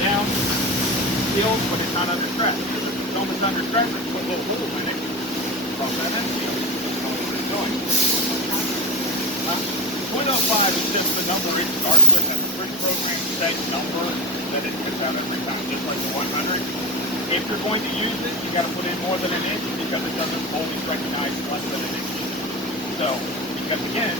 down, seals, but it's not under stress. Because if the film is under stress, it's put little holes in it. From that end seal. That's all we're doing. 0.05 is just the number it starts with. That's a pre-programmed set number that it puts out every time, just like the 100. If you're going to use it, you got to put in more than an inch because it doesn't always recognize less than an inch. So, because again,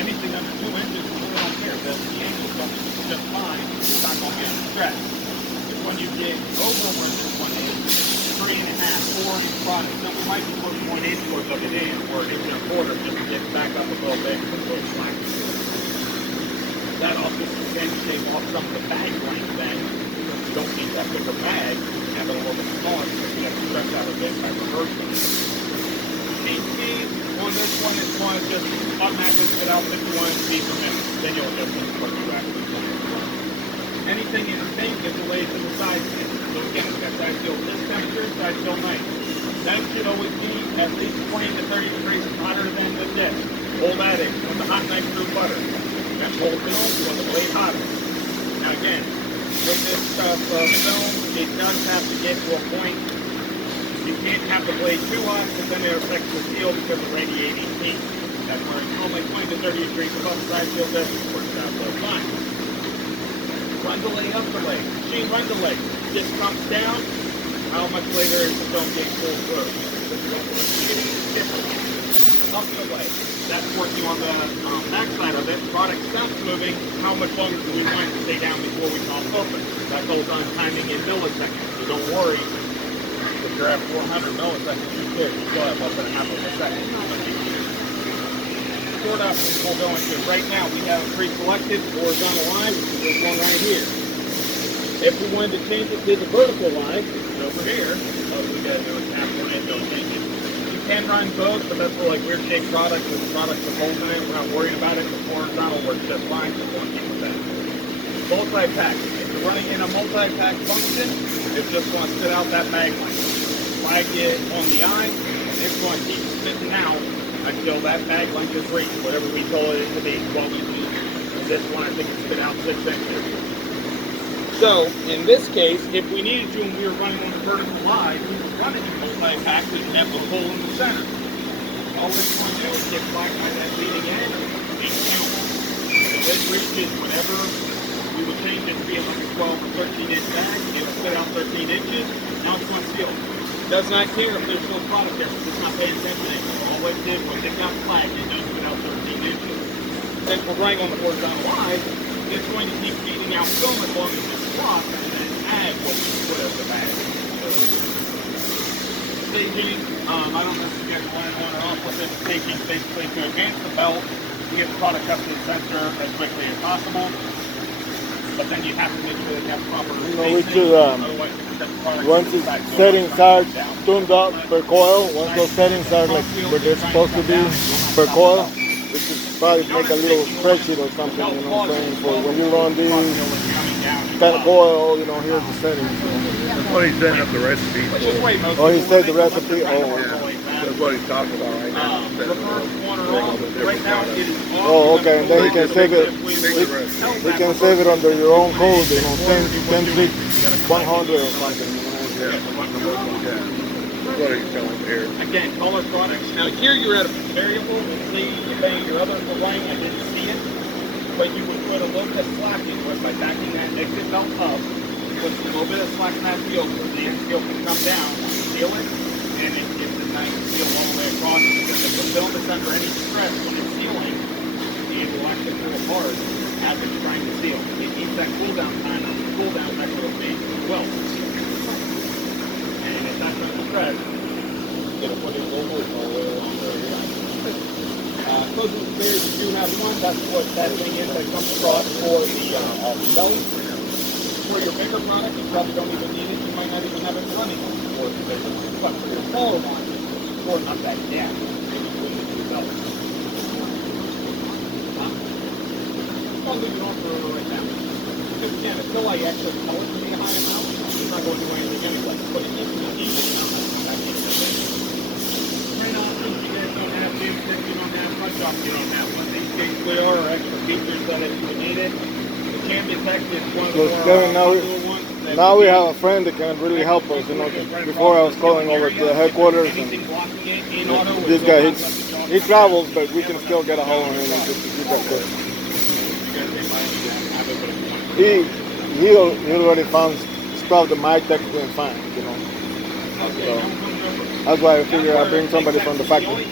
anything under 2 inches, we really don't care. The angles don't just fine. It's not going to be under stress. It's when you get over where this one is, 3.5, 4 inch product. So we might be putting 1 inch worth of it in, or an inch and a quarter, just to get it back up a little bit before it's slack. That also can shave off some of the bag length then. You don't need that bigger bag. You have it a little bit smaller because you have to stretch out a bit by reversing. Speed on this one is going to just automatically spit out 51 feet per minute. Then you'll just what you actually want. Anything in the thing gets related to the side seal. So again, we've got side seal this temperature, side seal night. That should always be at least 20 to 30 degrees hotter than the dish. Hold that in. When the hot knife through butter. That whole film, you want the blade hotter. Now again, with this film, it does have to get to a point. You can't have the blade too hot because then it affects the seal because of radiating heat. That's where it's normally 20 to 30 degrees above the side seal this works out so fine. Run delay, up delay. Machine run delay. This comes down. How much later is the film being pulled through? Up delay. That's working on the back side of it. Product stops moving. How much longer do we want it to stay down before we pop open? That goes on timing in milliseconds. So don't worry. If you're at 400 milliseconds, you still have less than half of a second. Sort of, we'll go into right now. We have pre-selected horizontal line, which is this one right here. If we wanted to change it to the vertical line, over here, all we got to do is tap one in, don't change it. You can run both, but that's for like weird shaped products with products with holes in it. We're not worried about it. The horizontal works just fine, so we'll keep it that. Multi-pack. If you're running in a multi-pack function, it's just going to spit out that bag length. Flag it on the eye, it's going to keep spitting out until that bag length is reached, whatever we told it to be, 12 inches. And this one, I think it spit out 6 inches. So, in this case, if we needed to and we were running on the vertical line, we were running a multi-pack that have a hole in the center. All we want to do is get flagged by that leading edge and count. If it reaches whatever, we would change it to be like a 12 or 13 inch bag, it'll spit out 13 inches, now it's going to seal. Does not care if there's still product there, it's not paying attention anymore. All it did was it got flagged, it does spit out 13 inches. Since we're running on the horizontal line, it's going to keep feeding out film as long as it's dropped and then add what we put in the bag. Staging, I don't know if you guys want it on or off with it. Staging basically to advance the belt to get the product up to the sensor as quickly as possible. But then you have to make sure that you have proper spacing. Once its settings are tuned up per coil, once those settings are like where they're supposed to be per coil, we should probably make a little spreadsheet or something, you know what I'm saying, for when you run these kind of coil, you know, here's the settings. That's what he's setting up the recipe for. Oh, he said the recipe? Oh, that's what he's talking about right now. Oh, okay, and then he can save it. He can save it under your own code, you know, 10, 100 or something. Yeah. That's what he's telling me here. Again, color products. Now here you're at a variable. See, you're paying your other line. I didn't see it, but you would put a little bit of slacking with by backing that exit belt up. Put a little bit of slack in that seal so the end seal can come down, seal it, and it gives a nice seal all the way across. Because if the film is under any stress when it's sealing, it will actually pull apart as it's trying to seal. It needs that cool down time. The cool down is actually what makes it well. And if that's under stress, it'll put it all the way along there. Closing the stairs, you do have one. That's what that thing is that comes across for the belt. For your bigger product, you probably don't even need it. You might not even have it running for the bigger. But for your smaller one, or not that gap, maybe you wouldn't do the belt. I'll leave it on for right now. Because again, until I actually tell it to be a high amount, it's not going to do anything anyway. But it needs to be easy enough. Train options, you guys don't have to. You don't have front shop, you don't have one. These things clear or extra features that if you need it. Can detect is one of the more now we have a friend that can really help us. You know, 'cause before I was calling over to the headquarters, and this guy he travels, but we can still get a hold on him and just to keep that quick. He already found stuff that my tech didn't find. You know, so that's why I figure I bring somebody from the factory.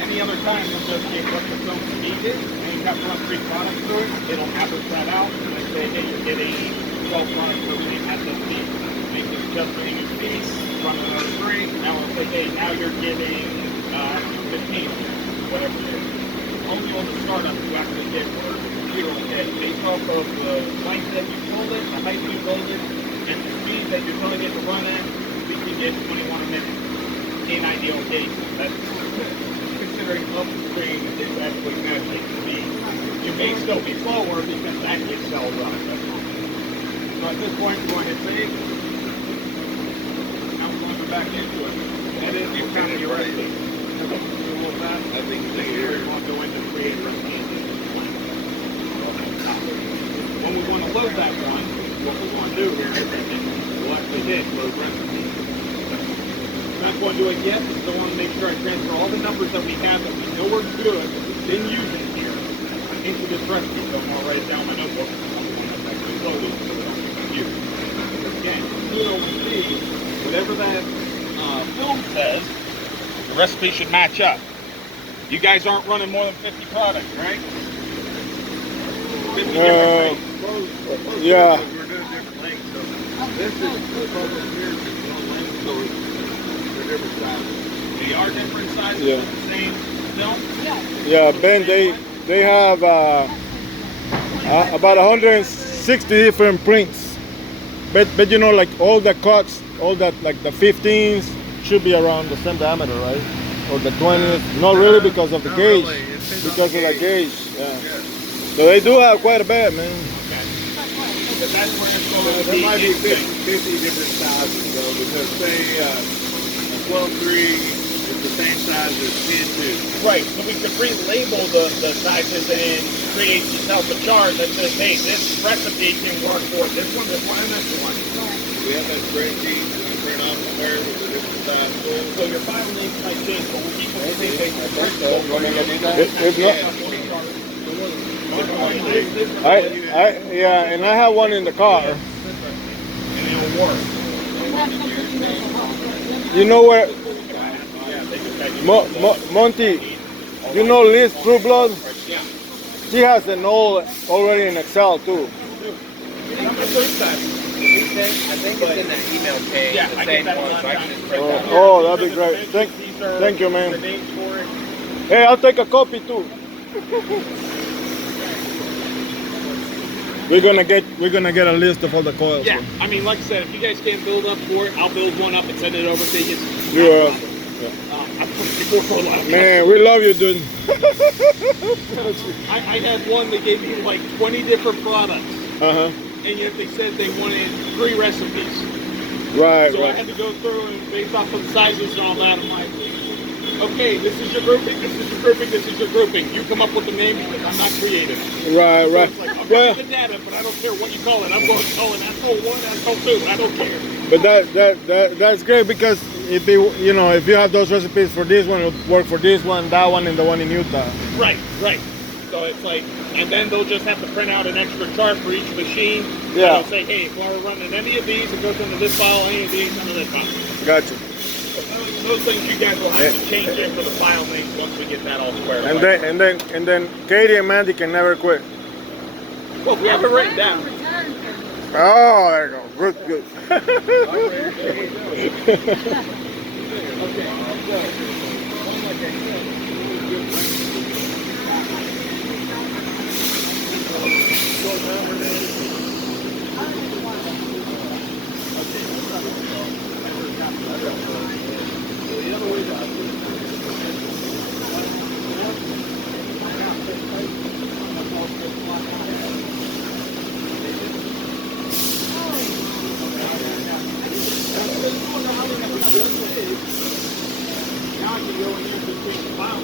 Any other time, you'll just get what the film speed is, and you have to run 3 products through it. It'll average that out, and they say, hey, you're getting 12 products per week at this speed. Make this adjustment in your speed, run another 3. Now it'll say, hey, now you're getting 15, whatever it is. Only on the startup you actually get for 0 to 10. Based off of the length that you pulled it, the height you pulled it, and the speed that you're telling it to run at, we can get 21 a minute in ideal cases. That's considering upstream is actually matching speed. You may still be slower because that gets cell run. So at this point, go ahead and save. Now we're going back into it. That is the kind of your recipe. I think here we want to go into create recipe. When we want to load that one, what we want to do here is we'll actually hit load recipe. I'm not going to do it yet, because I want to make sure I transfer all the numbers that we have that we know are good, that we've been using here, into this recipe. So I'm going to write it down in my notebook. I'm going to actually load it so that I don't confuse. Again, you'll see whatever that film says, the recipe should match up. You guys aren't running more than 50 products, right? 50 different things. Yeah. We're doing different lengths. So this is the problem here is one length, so they're different sizes. They are different sizes, Yeah. of the same film. Yeah, Ben, they have about 160 different prints, but you know, like all the cuts, all that, like the 15s should be around the same diameter, right? Or the 20s? Not really, because of the Not gauge. really. It depends Because on of the gauge. Yeah. Yeah. So they do have quite a bit, man. But that's where it's going to There be might be interesting. 50 different sizes though, because say a 12-3 is the same size as 10-2. Right, so we could relabel the sizes and create yourself a chart that says, hey, this recipe can work for this one, and this one. We have that spreadsheet that we print off somewhere with the different sizes. So your file names might change, but we'll keep it the same thing. If not, yeah, and I have one in the car. And it'll work. You know where, Yeah, they just got you. Monty, you know Liz Trueblood? Yeah. She has an old already in Excel too. Number 3 size. I think it's in the email chain, Yeah, the I same get that one, a lot so of I times. can just print that. Oh, that'd be great. Thank you, The man. names for it. Hey, I'll take a copy too. We're gonna get a list of all the coils. Yeah, I mean, like I said, if you guys can't build up for it, I'll build one up and send it over to you. You are. I've put it before for a lot of Man, we love you, dude. I had one that gave me like 20 different products, Uh-huh. and yet they said they wanted 3 recipes. Right, So I right. had to go through and based off of the sizes and all that, I'm like, okay, this is your grouping, this is your grouping, this is your grouping. You come up with the name because I'm not creative. Right, So right. it's like, I've Well, got the data, but I don't care what you call it. I'm going to call it asshole 1, asshole 2. I don't care. but that's great, because if if you have those recipes for this one, it'll work for this one, that one, and the one in Utah. Right, right. So it's like, and then they'll just have to print out an extra chart for each machine. Yeah. They'll say, hey, if we're running any of these, it goes into this file, any of these, into this file. Gotcha. So those things you guys will have to change in for the file names once we get that all squared And away. then Katie and Mandy can never quit. Well, we have it written down. Oh, there you go. Good, good. Now I can go in here and just change the file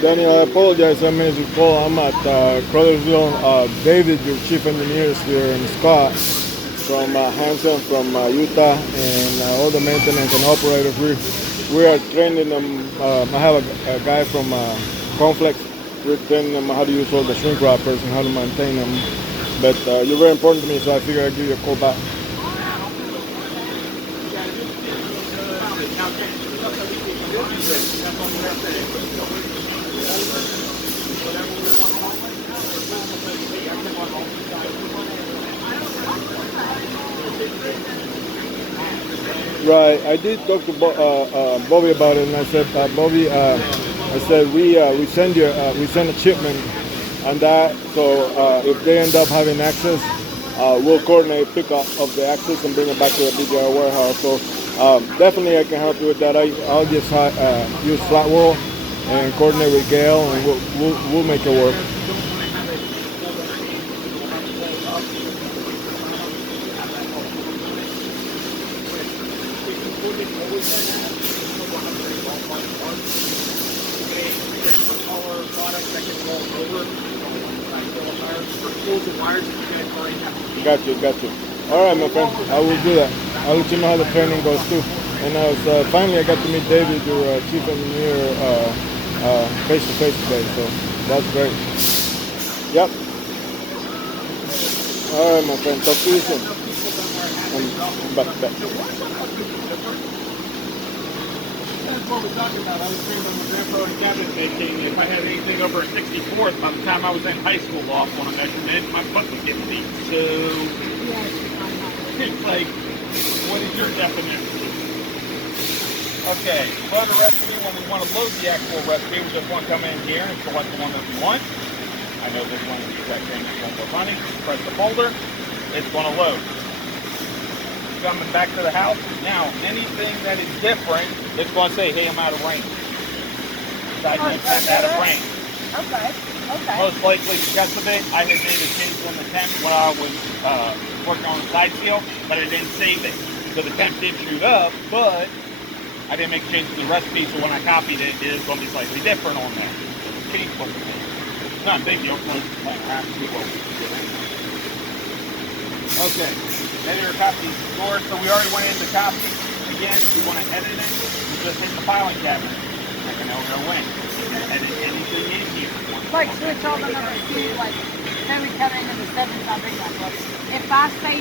Daniel, I apologize. I missed your call. I'm at Crothersville. David, your chief engineer, is here, and Scott from Hanson from Utah, and all the maintenance and operators. We are training them. I have a guy from Conflex. We're training them how to use all the shrink wrappers and how to maintain them. But you're very important to me, so I figured I'd give you a call back. Right, I did talk to Bobby about it, and I said, Bobby, I said we send a shipment on that. So if they end up having access, we'll coordinate pickup of the access and bring it back to the BJR warehouse. So definitely I can help you with that. I'll just use Flat World and coordinate with Gail, and we'll make it work. Got you. All right, my friend. I will do that. I'll let you know how the training goes too. And finally I got to meet David, your chief engineer, face to face today. So that's great. Yep. All right, my friend. Talk to you soon. Back. That's what we're talking about. I was trained on the grandpa and cabinet making. If I had anything over a 64th, by the time I was in high school off on a measurement, my butt was getting beat. So it's like, what is your definition? Okay, load a recipe. When we want to load the actual recipe, we just want to come in here and select the one that we want. I know this one is the exact same as one we're running. Press the folder. It's going to load. Coming back to the house. Now, anything that is different, it's going to say, hey, I'm out of range. Side note, I'm out of range. Okay. Most likely because of it, I had made a change on the temp when I was working on the side seal, but I didn't save it. So the temp did shoot up, but I didn't make a change to the recipe, so when I copied it, it is going to be slightly different on there. Change was the thing. Not a big deal. Okay. Then your copy is stored, so we already went into copy. Again, if we want to edit it, we just hit the filing cabinet. I can now go in. You can edit anything in here. Like switch all the numbers to like, then we cut into the 7 something like that. If I say